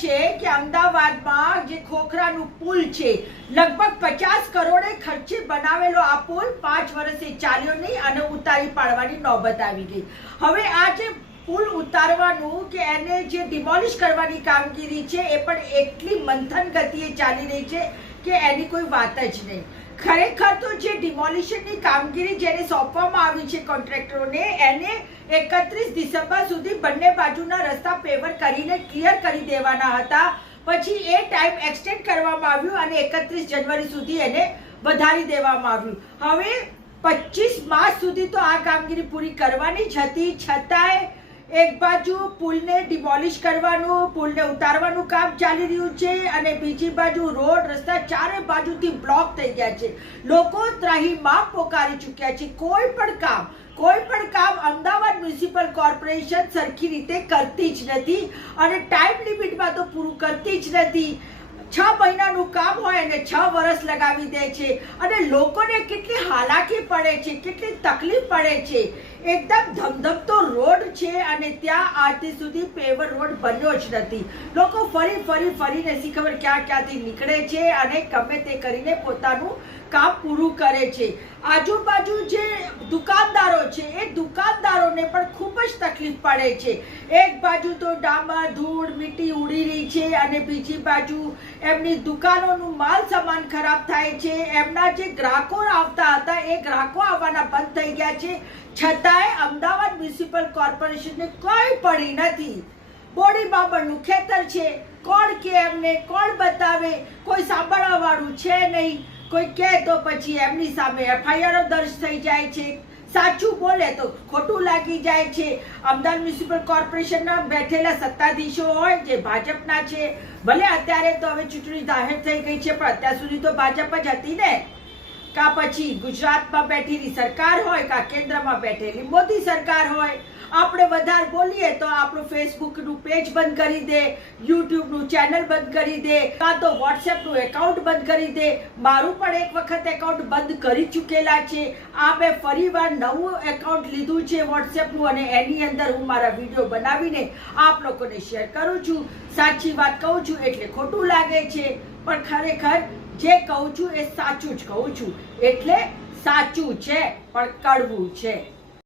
છે કે અમદાવાદમાં જે ખોખરાનું પુલ છે, લગભગ 50 કરોડે ખર્ચે બનાવેલો આ પુલ 5 વર્ષે ચાલ્યો નહીં અને ઉતારી પાડવાની નોબત આવી ગઈ. હવે આ જે પુલ ઉતારવાનું કે એને જે ડિમોલિશ કરવાની કામગીરી છે એ પણ એટલી મંથન ગતિએ ચાલી રહી છે કે એની કોઈ વાત જ નહીં. ખરેખર તો જે ડિમોલિશનની કામગીરી જેને સોંપવામાં આવી છે કોન્ટ્રાક્ટરોને, એને 31 ડિસેમ્બર સુધી બંને બાજુના રસ્તા પેવર કરીને ક્લિયર કરી દેવાના હતા. પછી એ ટાઈમ એક્સટેન્ડ કરવામાં આવ્યું અને 31 જાન્યુઆરી સુધી એને વધારી દેવામાં આવ્યું. હવે 25 માર્ચ સુધી તો આ કામગીરી પૂરી કરવાની જ હતી. છતાંય એક બાજુ પુલને ડિમોલિશ કરવાનું, પુલને ઉતારવાનું કામ ચાલી રહ્યું છે અને બીજી બાજુ રોડ રસ્તા ચારે બાજુથી બ્લોક થઈ ગયા છે. લોકો ત્રાહિમામ પોકારી ચૂક્યા છે. કોઈ પણ કામ અમદાવાદ મ્યુનિસિપલ કોર્પોરેશન સરખી રીતે કરતી જ નથી અને ટાઈમ લિમિટમાં તો પૂરું કરતી જ નથી. 6 મહિનાનું કામ હોય અને 6 વર્ષ લગાવી દે છે અને લોકોને કેટલી હાલાકી પડે છે, કેટલી તકલીફ પડે છે. એકદમ ધમધમતો રોડ છે અને ત્યાં આજ સુધી પેવર રોડ બન્યો જ નથી. લોકો ફરીને શી ખબર ક્યાંથી નીકળે છે અને ગમે તે કરીને પોતાનું કામ પૂરું કરે છે. આજુબાજુ જે દુકાનદારો છે એ દુકાનદારોને પણ ખૂબ જ તકલીફ પડે છે. એક બાજુ તો ડામર ધૂળ મીઠી ઉડી રહી છે અને બીજી બાજુ એમની દુકાનોનું માલ સામાન ખરાબ થાય છે. એમના જે ગ્રાહકો આવતા હતા એ ગ્રાહકો આવવાના બંધ થઈ ગયા છે. છતાંય અમદાવાદ મ્યુનિસિપલ કોર્પોરેશનને કોઈ પડી નથી. બોડી બાબરનું ખેતર છે, કોણ કે એમને, કોણ બતાવે, કોઈ સાંભળવા વાળું છે નહીં. કોઈ કહે તો પછી એમની સામે એફઆઈઆર દર્જ થઈ જાય છે. સાચું બોલે તો ખોટું લાગી જાય છે. અમદાવાદ મ્યુનિસિપલ કોર્પોરેશનના બેઠેલા સત્તાધીશો હોય જે ભાજપના છે, ભલે અત્યારે તો હવે ચૂંટણી જાહેર થઈ ગઈ છે પણ અત્યાર સુધી તો ભાજપ જ હતી ને. કા પછી ગુજરાતમાં બેઠેલી સરકાર હોય કા કેન્દ્રમાં બેઠેલી મોદી સરકાર હોય. આપણે વધારે બોલીએ તો આપણું ફેસબુકનું પેજ બંધ કરી દે, યુટ્યુબનું ચેનલ બંધ કરી દે, કાં તો વોટ્સએપનું એકાઉન્ટ બંધ કરી દે. મારું પણ એક વખત એકાઉન્ટ બંધ કરી ચૂકેલા છે. આ મેં ફરીવાર નવું એકાઉન્ટ લીધું છે વોટ્સએપનું અને એની અંદર હું મારા વિડીયો બનાવીને આપ લોકોને શેર કરું છું. સાચી વાત કહું છું એટલે ખોટું લાગે છે પણ ખરેખર જે કહું છું એ સાચું જ કહું છું. એટલે સાચું છે પણ કડવું છે.